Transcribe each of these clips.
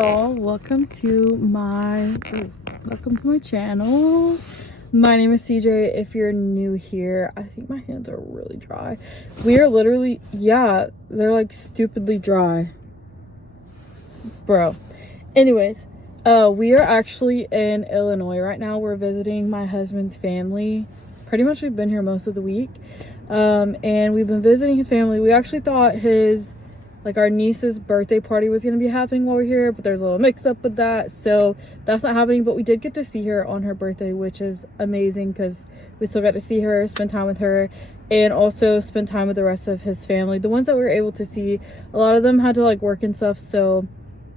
y'all, welcome to my channel. My name is CJ. If you're new here, I think my hands are really dry. We are literally, yeah, they're like stupidly dry, bro. Anyways, we are actually in Illinois right now. We're visiting my husband's family. Pretty much we've been here most of the week, and we've been visiting his family. We actually thought our niece's birthday party was going to be happening while we're here, but there's a little mix up with that, so that's not happening. But we did get to see her on her birthday, which is amazing because we still got to see her, spend time with her, and also spend time with the rest of his family. The ones that we were able to see, a lot of them had to like work and stuff, so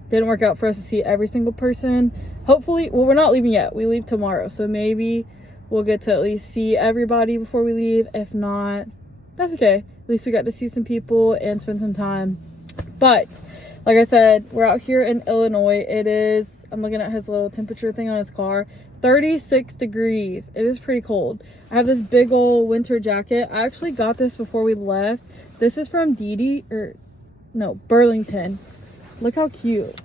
didn't work out for us to see every single person. Hopefully, well, we're not leaving yet, we leave tomorrow, so maybe we'll get to at least see everybody before we leave. If not, that's okay. At least we got to see some people and spend some time. But like I said, we're out here in Illinois. It is, I'm looking at his little temperature thing on his car, 36 degrees. It is pretty cold. I have this big old winter jacket. I actually got this before we left. This is from Burlington. Look how cute.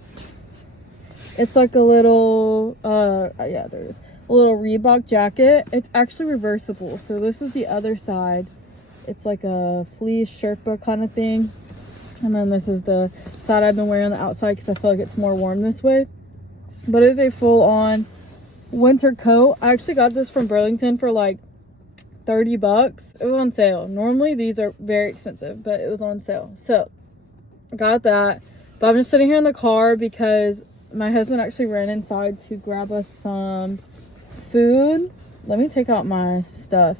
It's like a little yeah, there it is, a little Reebok jacket. It's actually reversible, so this is the other side. It's like a fleece Sherpa kind of thing. And then this is the side I've been wearing on the outside because I feel like it's more warm this way. But it is a full-on winter coat. I actually got this from Burlington for like 30 bucks. It was on sale. Normally these are very expensive, but it was on sale. So I got that. But I'm just sitting here in the car because my husband actually ran inside to grab us some food. Let me take out my stuff.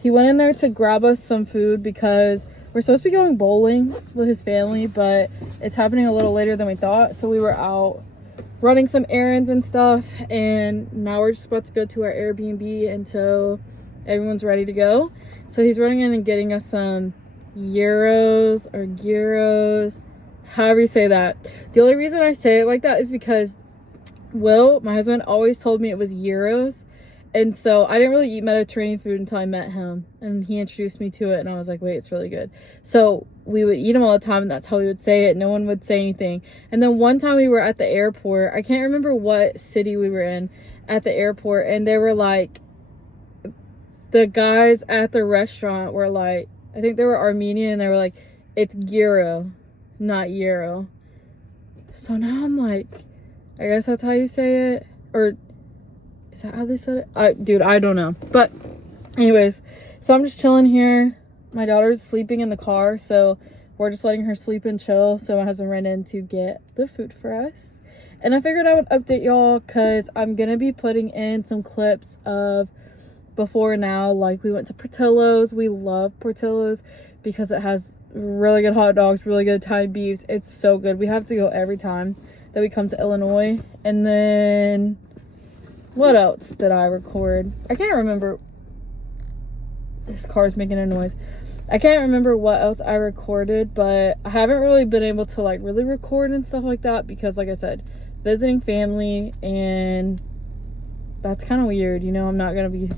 He went in there to grab us some food because we're supposed to be going bowling with his family, but it's happening a little later than we thought. So we were out running some errands and stuff, and now we're just about to go to our Airbnb until everyone's ready to go. So he's running in and getting us some gyros, however you say that. The only reason I say it like that is because Will, my husband, always told me it was gyros. And so I didn't really eat Mediterranean food until I met him, and he introduced me to it, and I was like, wait, it's really good. So we would eat them all the time, and that's how we would say it. No one would say anything. And then one time we were at the airport. I can't remember what city we were in at the airport, and they were like, the guys at the restaurant were like, I think they were Armenian, and they were like, it's gyro, not gyro. So now I'm like, I guess that's how you say it, or is that how they said it? Dude, I don't know. But anyways, so I'm just chilling here. My daughter's sleeping in the car, so we're just letting her sleep and chill. So my husband ran in to get the food for us. And I figured I would update y'all because I'm going to be putting in some clips of before and now. Like, we went to Portillo's. We love Portillo's because it has really good hot dogs, really good Thai beefs. It's so good. We have to go every time that we come to Illinois. And then what else did I record? I can't remember. This car's making a noise. I can't remember what else I recorded, but I haven't really been able to like really record and stuff like that because, like I said, visiting family, and that's kind of weird, you know. I'm not gonna be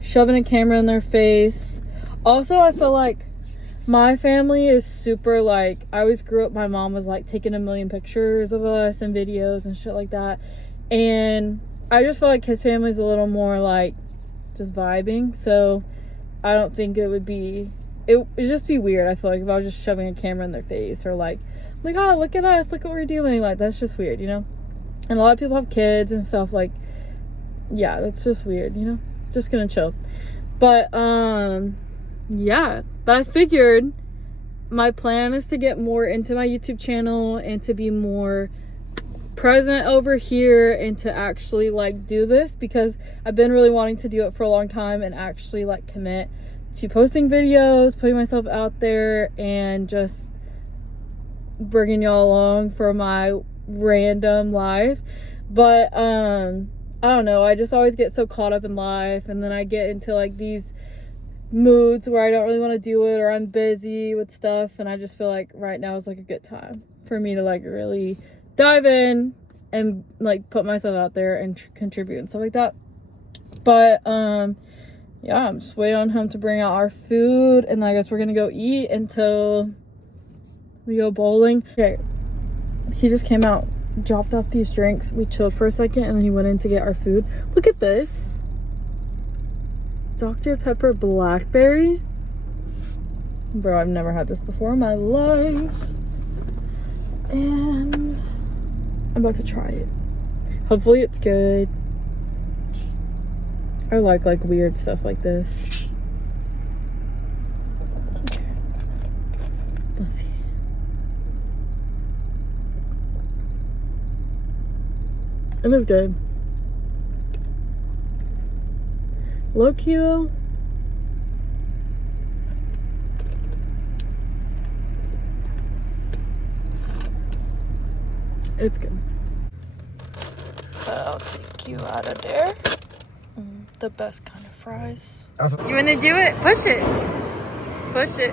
shoving a camera in their face. Also, I feel like my family is super, like, I always grew up, my mom was like taking a million pictures of us and videos and shit like that, and I just feel like his family's a little more like just vibing, so I don't think it would just be weird. I feel like if I was just shoving a camera in their face or like, oh, look at us, look what we're doing, like, that's just weird, you know. And a lot of people have kids and stuff, like, yeah, that's just weird, you know. Just gonna chill. But yeah, but I figured my plan is to get more into my YouTube channel and to be more present over here and to actually like do this because I've been really wanting to do it for a long time and actually like commit to posting videos, putting myself out there, and just bringing y'all along for my random life. But I don't know, I just always get so caught up in life, and then I get into like these moods where I don't really want to do it, or I'm busy with stuff, and I just feel like right now is like a good time for me to like really dive in and like put myself out there and contribute and stuff like that. But yeah, I'm just waiting on him to bring out our food, and I guess we're gonna go eat until we go bowling. Okay, he just came out dropped off these drinks. We chilled for a second and then he went in to get our food. Look at this. Dr. Pepper Blackberry. Bro, I've never had this before in my life. And I'm about to try it. Hopefully it's good. I like weird stuff like this. Okay. Let's see. It is good. Low key though. It's good. I'll take you out of there. The best kind of fries. You wanna do it? Push it. Push it.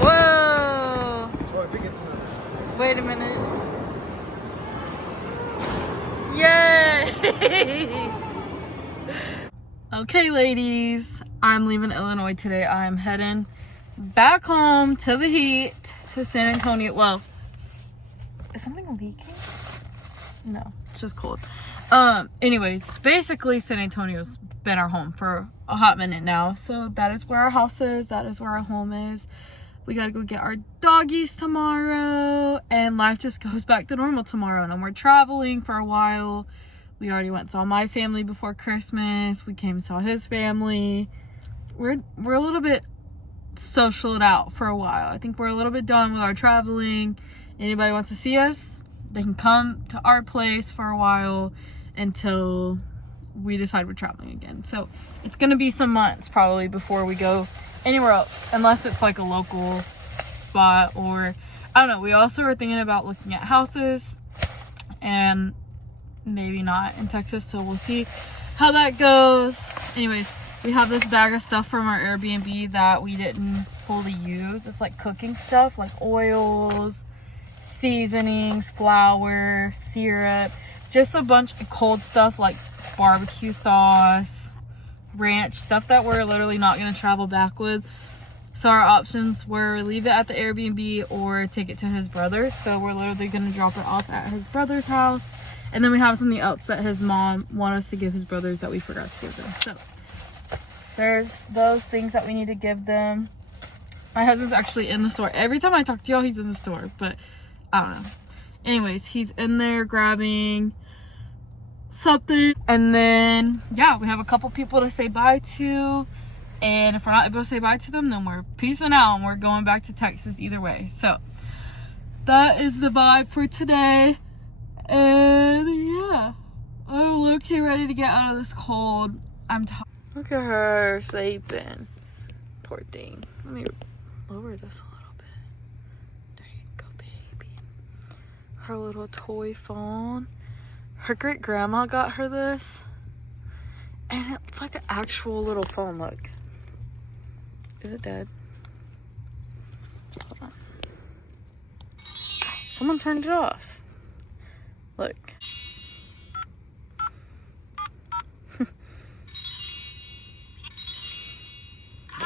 Whoa. Well, if it gets Wait a minute. Yay! Okay, ladies. I'm leaving Illinois today. I'm heading back home to the heat, to San Antonio. Well, is something leaking? No, it's just cold. Anyways, basically San Antonio's been our home for a hot minute now. So that is where our house is. That is where our home is. We gotta go get our doggies tomorrow, and life just goes back to normal tomorrow. And we're traveling for a while. We already went and saw my family before Christmas. We came and saw his family. We're a little bit socialed out for a while. I think we're a little bit done with our traveling. Anybody wants to see us, they can come to our place for a while until we decide we're traveling again. So it's gonna be some months probably before we go anywhere else, unless it's like a local spot, or I don't know. We also are thinking about looking at houses, and maybe not in Texas, so we'll see how that goes. Anyways, we have this bag of stuff from our Airbnb that we didn't fully use. It's like cooking stuff, like oils, seasonings, flour, syrup, just a bunch of cold stuff like barbecue sauce, ranch, stuff that we're literally not going to travel back with. So our options were leave it at the Airbnb or take it to his brother's. So we're literally going to drop it off at his brother's house. And then we have something else that his mom wanted us to give his brothers that we forgot to give them. So there's those things that we need to give them. My husband's actually in the store. Every time I talk to y'all, he's in the store, but I don't know. Anyways, he's in there grabbing something. And then, yeah, we have a couple people to say bye to. And if we're not able to say bye to them, then we're peacing out and we're going back to Texas either way. So that is the vibe for today. And yeah, I'm low-key ready to get out of this cold. I'm tired. Look at her sleeping. Poor thing. Let me lower this a little bit. There you go, baby. Her little toy phone. Her great grandma got her this. And it's like an actual little phone. Look. Is it dead? Hold on. Someone turned it off. Look.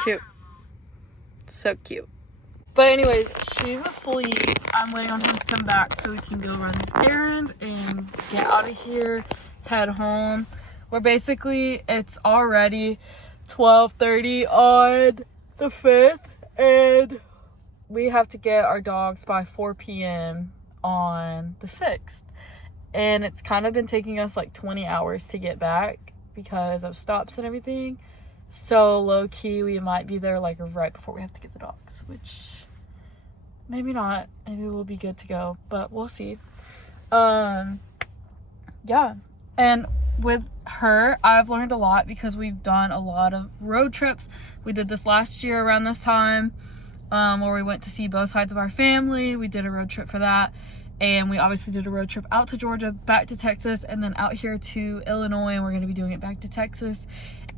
Cute. So cute. But anyways, she's asleep. I'm waiting on him to come back so we can go run these errands and get out of here, head home. We're basically, it's already 12:30 on the 5th, and we have to get our dogs by 4 p.m. on the 6th. And it's kind of been taking us like 20 hours to get back because of stops and everything. So low-key, we might be there like right before we have to get the dogs, which maybe not. Maybe we'll be good to go, but we'll see. Yeah. And with her, I've learned a lot because we've done a lot of road trips. We did this last year around this time, where we went to see both sides of our family. We did a road trip for that. And we obviously did a road trip out to Georgia, back to Texas, and then out here to Illinois, and we're going to be doing it back to Texas.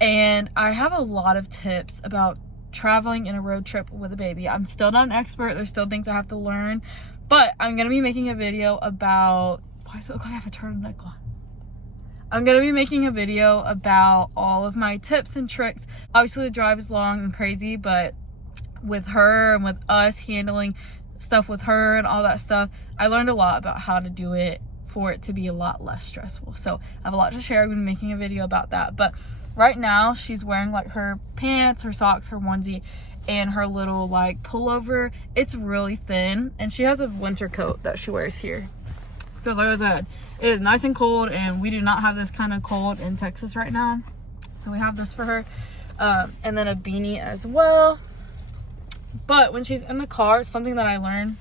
And I have a lot of tips about traveling in a road trip with a baby. I'm still not an expert. There's still things I have to learn. But I'm going to be making a video about... Why does it look like I have a turtleneck on? I'm going to be making a video about all of my tips and tricks. Obviously, the drive is long and crazy, but with her and with us handling stuff with her and all that stuff, I learned a lot about how to do it for it to be a lot less stressful. So I have a lot to share. I'm gonna be making a video about that. But right now she's wearing like her pants, her socks, her onesie, and her little like pullover. It's really thin, and she has a winter coat that she wears here because, like I said, it is nice and cold, and we do not have this kind of cold in Texas right now. So we have this for her, and then a beanie as well. But when she's in the car, something that I learned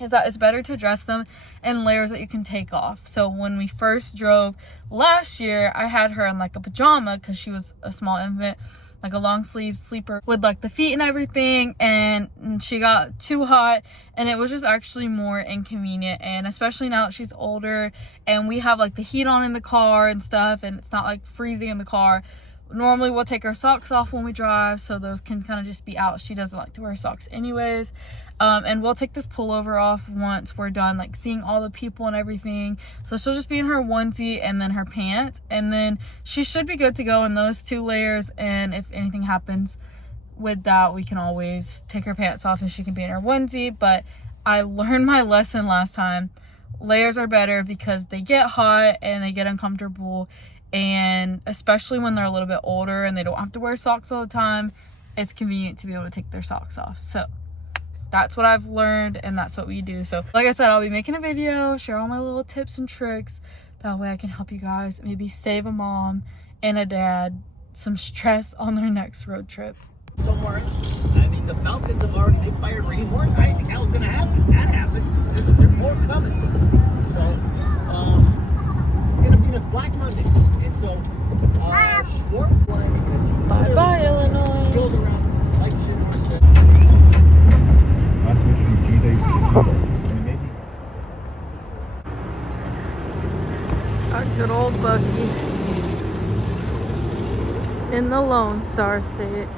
is that it's better to dress them in layers that you can take off. So when we first drove last year, I had her in like a pajama because she was a small infant, like a long sleeve sleeper with like the feet and everything, and she got too hot, and it was just actually more inconvenient. And especially now that she's older and we have like the heat on in the car and stuff, and it's not like freezing in the car, normally we'll take our socks off when we drive, so those can kind of just be out. She doesn't like to wear socks anyways. And we'll take this pullover off once we're done like seeing all the people and everything. So she'll just be in her onesie and then her pants, and then she should be good to go in those 2 layers. And if anything happens with that, we can always take her pants off and she can be in her onesie. But I learned my lesson last time. Layers are better because they get hot and they get uncomfortable, and especially when they're a little bit older and they don't have to wear socks all the time, it's convenient to be able to take their socks off. So that's what I've learned, and that's what we do. So like I said, I'll be making a video, share all my little tips and tricks. That way I can help you guys maybe save a mom and a dad some stress on their next road trip. Somewhere else. I mean, the Falcons have already, they fired rainwork. I didn't think that was going to happen. That happened. There's more coming. So, it's going to be this Black Monday. And so, Schwartz, because he's Bye-bye, Illinois. Build around like Shedeur said. I switched from G-Days to G-Days. And maybe Our good old Bucky in the Lone Star State.